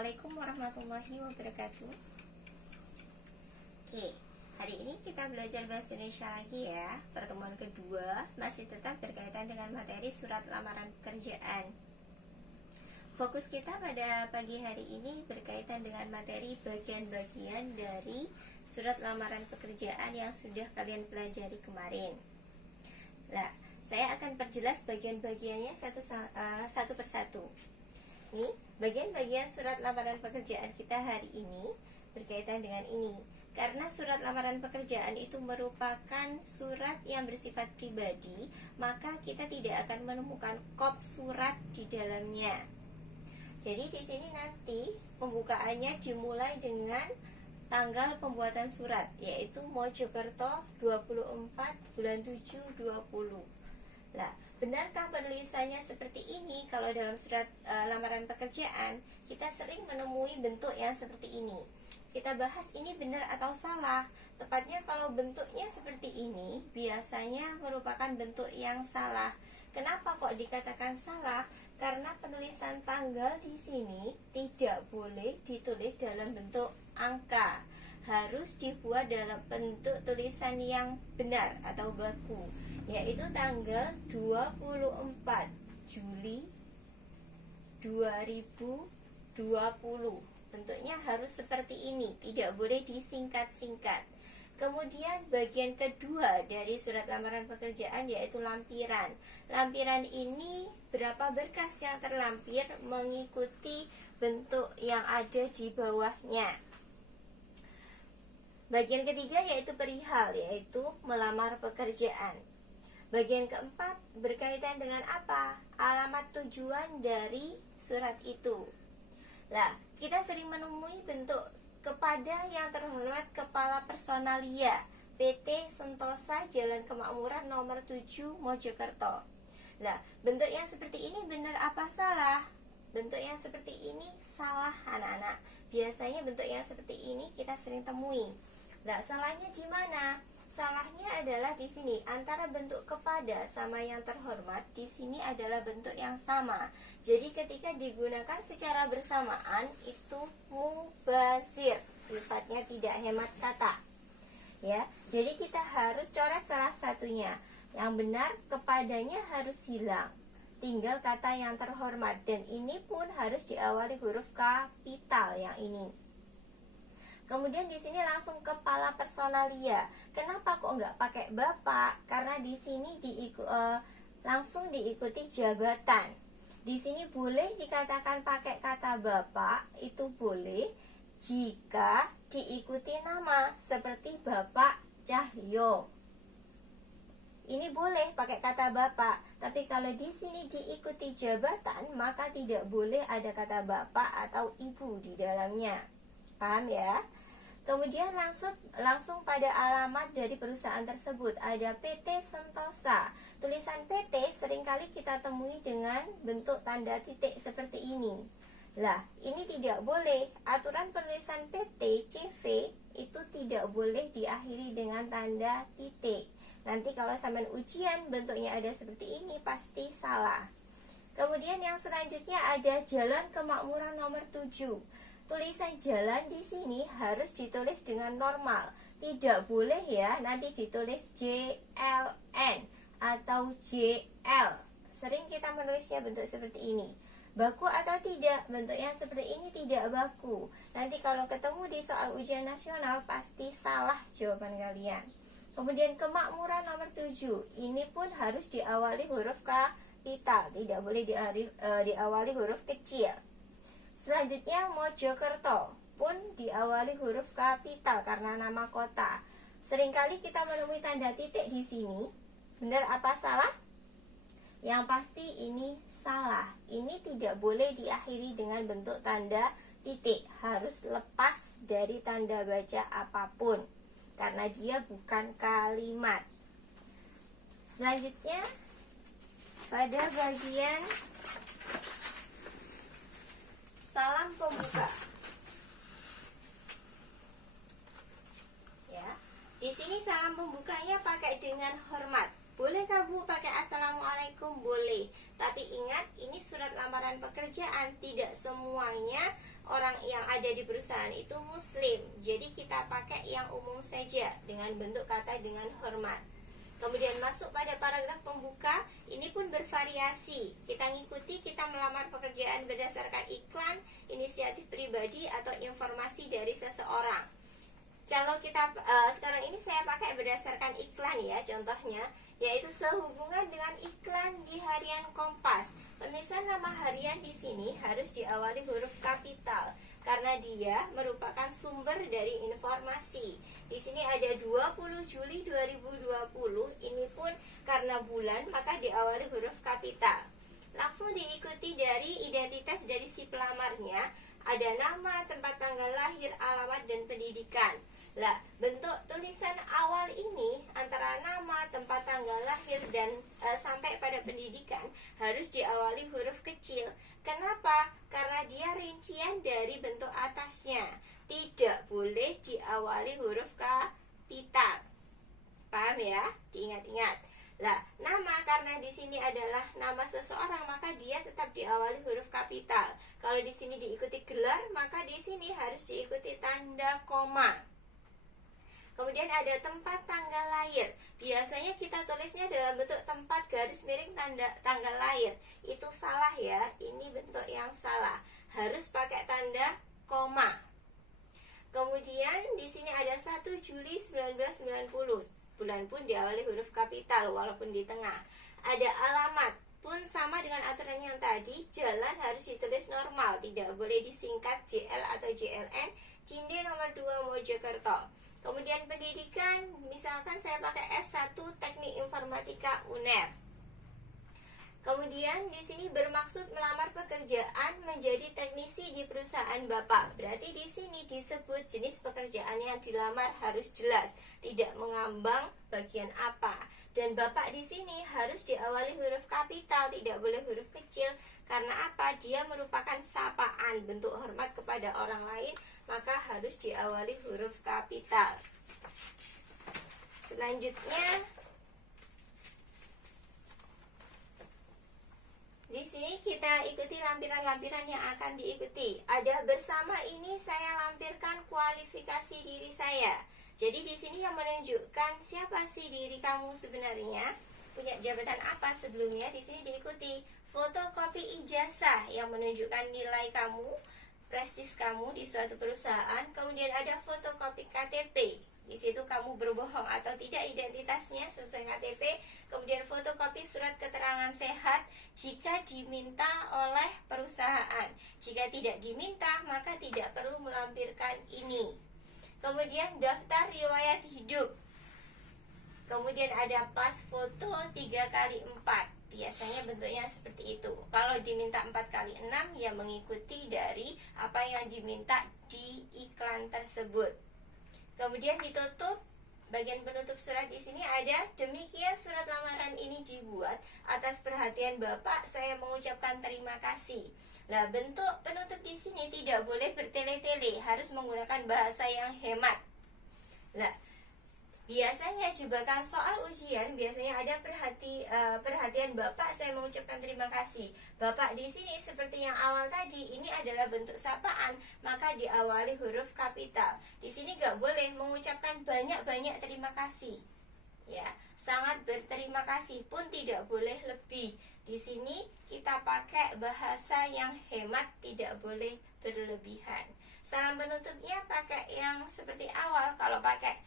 Assalamualaikum warahmatullahi wabarakatuh. Oke, hari ini kita belajar bahasa Indonesia lagi ya. Pertemuan kedua masih tetap berkaitan dengan materi surat lamaran pekerjaan. Fokus kita pada pagi hari ini berkaitan dengan materi bagian-bagian dari surat lamaran pekerjaan yang sudah kalian pelajari kemarin. Nah, saya akan perjelas bagian-bagiannya satu persatu. Nih, bagian-bagian surat lamaran pekerjaan kita hari ini berkaitan dengan ini. Karena surat lamaran pekerjaan itu merupakan surat yang bersifat pribadi, maka kita tidak akan menemukan kop surat di dalamnya. Jadi di sini nanti pembukaannya dimulai dengan tanggal pembuatan surat, yaitu Mojokerto 24 bulan 7 20. Nah, benarkah penulisannya seperti ini? Kalau dalam surat lamaran pekerjaan, kita sering menemui bentuk yang seperti ini. Kita bahas ini benar atau salah. Tepatnya kalau bentuknya seperti ini, biasanya merupakan bentuk yang salah. Kenapa kok dikatakan salah? Karena penulisan tanggal di sini tidak boleh ditulis dalam bentuk angka. Harus dibuat dalam bentuk tulisan yang benar atau baku, yaitu tanggal 24 Juli 2020. Bentuknya harus seperti ini, tidak boleh disingkat-singkat. Kemudian bagian kedua dari surat lamaran pekerjaan yaitu lampiran. Lampiran ini berapa berkas yang terlampir mengikuti bentuk yang ada di bawahnya. Bagian ketiga yaitu perihal, yaitu melamar pekerjaan. Bagian keempat berkaitan dengan apa? Alamat tujuan dari surat itu. Nah, kita sering menemui bentuk kepada yang terhormat Kepala Personalia PT Sentosa Jalan Kemakmuran nomor 7 Mojokerto. Nah, bentuk yang seperti ini benar apa salah? Bentuk yang seperti ini salah anak-anak. Biasanya bentuk yang seperti ini kita sering temui. Nah, salahnya di mana? Salahnya adalah di sini, antara bentuk kepada sama yang terhormat di sini adalah bentuk yang sama. Jadi ketika digunakan secara bersamaan itu mubazir, sifatnya tidak hemat kata. Ya, jadi kita harus coret salah satunya. Yang benar kepadanya harus hilang. Tinggal kata yang terhormat, dan ini pun harus diawali huruf kapital yang ini. Kemudian di sini langsung kepala personalia. Kenapa kok nggak pakai bapak? Karena di sini langsung diikuti jabatan. Di sini boleh dikatakan pakai kata bapak, itu boleh jika diikuti nama seperti Bapak Cahyo. Ini boleh pakai kata bapak, tapi kalau di sini diikuti jabatan, maka tidak boleh ada kata bapak atau ibu di dalamnya. Paham ya? Kemudian langsung pada alamat dari perusahaan tersebut ada PT Sentosa. Tulisan PT seringkali kita temui dengan bentuk tanda titik seperti ini. Lah, ini tidak boleh. Aturan penulisan PT CV itu tidak boleh diakhiri dengan tanda titik. Nanti kalau sampai ujian bentuknya ada seperti ini pasti salah. Kemudian yang selanjutnya ada Jalan Kemakmuran nomor 7. Tulisan jalan di sini harus ditulis dengan normal. Tidak boleh ya nanti ditulis JLN atau JL. Sering kita menulisnya bentuk seperti ini. Baku atau tidak? Bentuk yang seperti ini tidak baku. Nanti kalau ketemu di soal ujian nasional pasti salah jawaban kalian. Kemudian Kemakmuran nomor 7. Ini pun harus diawali huruf kapital, tidak boleh diawali huruf kecil. Selanjutnya Mojokerto pun diawali huruf kapital karena nama kota. Seringkali kita menemui tanda titik di sini. Benar apa salah? Yang pasti ini salah. Ini tidak boleh diakhiri dengan bentuk tanda titik. Harus lepas dari tanda baca apapun, karena dia bukan kalimat. Selanjutnya pada bagian salam pembuka. Ya. Di sini salam pembukanya pakai dengan hormat. Bolehkah Bu pakai Assalamualaikum? Boleh. Tapi ingat, ini surat lamaran pekerjaan. Tidak semuanya orang yang ada di perusahaan itu muslim. Jadi kita pakai yang umum saja dengan bentuk kata dengan hormat. Kemudian masuk pada paragraf pembuka, ini pun bervariasi. Kita ngikuti, kita melamar pekerjaan berdasarkan iklan, inisiatif pribadi, atau informasi dari seseorang. Kalau kita sekarang ini saya pakai berdasarkan iklan ya, contohnya yaitu sehubungan dengan iklan di harian Kompas. Penulisan nama harian di sini harus diawali huruf kapital karena dia merupakan sumber dari informasi. Di sini ada 20 Juli 2020, ini pun karena bulan maka diawali huruf kapital. Langsung diikuti dari identitas dari si pelamarnya, ada nama, tempat tanggal lahir, alamat, dan pendidikan. Lah, bentuk tulisan awal ini antara nama, tempat tanggal lahir, dan sampai pada pendidikan harus diawali huruf kecil. Kenapa? Karena dia rincian dari bentuk atasnya. Tidak boleh diawali huruf kapital. Paham ya? Diingat-ingat. Lah, nama karena di sini adalah nama seseorang, maka dia tetap diawali huruf kapital. Kalau di sini diikuti gelar, maka di sini harus diikuti tanda koma. Kemudian ada tempat tanggal lahir. Biasanya kita tulisnya dalam bentuk tempat garis miring tanggal lahir. Itu salah ya. Ini bentuk yang salah. Harus pakai tanda koma. Kemudian di sini ada 1 Juli 1990. Bulan pun diawali huruf kapital walaupun di tengah. Ada alamat pun sama dengan aturan yang tadi. Jalan harus ditulis normal, tidak boleh disingkat JL atau JLN. Cinde nomor 2 Mojokerto. Kemudian pendidikan, misalkan saya pakai S1 Teknik Informatika UNER. Kemudian di sini bermaksud melamar pekerjaan menjadi teknisi di perusahaan Bapak. Berarti di sini disebut jenis pekerjaan yang dilamar harus jelas, tidak mengambang bagian apa. Dan Bapak di sini harus diawali huruf kapital, tidak boleh huruf kecil. Karena apa? Dia merupakan sapaan, bentuk hormat kepada orang lain, maka harus diawali huruf kapital. Selanjutnya, di sini kita ikuti lampiran-lampiran yang akan diikuti. Ada bersama ini saya lampirkan kualifikasi diri saya. Jadi di sini yang menunjukkan siapa sih diri kamu sebenarnya, punya jabatan apa sebelumnya. Di sini diikuti fotokopi ijazah yang menunjukkan nilai kamu, prestis kamu di suatu perusahaan. Kemudian ada fotokopi KTP. Di situ kamu berbohong atau tidak identitasnya sesuai KTP. Kemudian fotokopi surat keterangan sehat jika diminta oleh perusahaan. Jika tidak diminta, maka tidak perlu melampirkan ini. Kemudian daftar riwayat hidup. Kemudian ada pas foto 3x4. Biasanya bentuknya seperti itu. Kalau diminta 4x6, ya mengikuti dari apa yang diminta di iklan tersebut. Kemudian ditutup, bagian penutup surat di sini ada, demikian surat lamaran ini dibuat. Atas perhatian Bapak, saya mengucapkan terima kasih. Nah, bentuk penutup di sini tidak boleh bertele-tele, harus menggunakan bahasa yang hemat. Nah, biasanya jebakan soal ujian biasanya ada perhatian Bapak, saya mengucapkan terima kasih. Bapak di sini seperti yang awal tadi, ini adalah bentuk sapaan, maka diawali huruf kapital. Di sini gak boleh mengucapkan banyak-banyak terima kasih. Ya, sangat berterima kasih pun tidak boleh lebih. Di sini kita pakai bahasa yang hemat, tidak boleh berlebihan. Salam penutupnya pakai yang seperti awal. Kalau pakai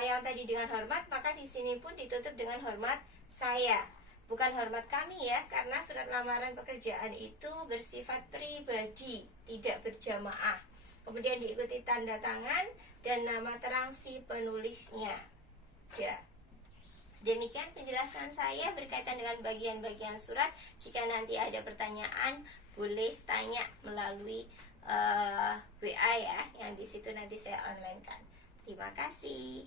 yang tadi dengan hormat, maka di sini pun ditutup dengan hormat saya, bukan hormat kami ya, karena surat lamaran pekerjaan itu bersifat pribadi, tidak berjamaah. Kemudian diikuti tanda tangan dan nama terang si penulisnya. Ya. Demikian penjelasan saya berkaitan dengan bagian-bagian surat. Jika nanti ada pertanyaan, boleh tanya melalui WA ya, yang di situ nanti saya online kan. Terima kasih.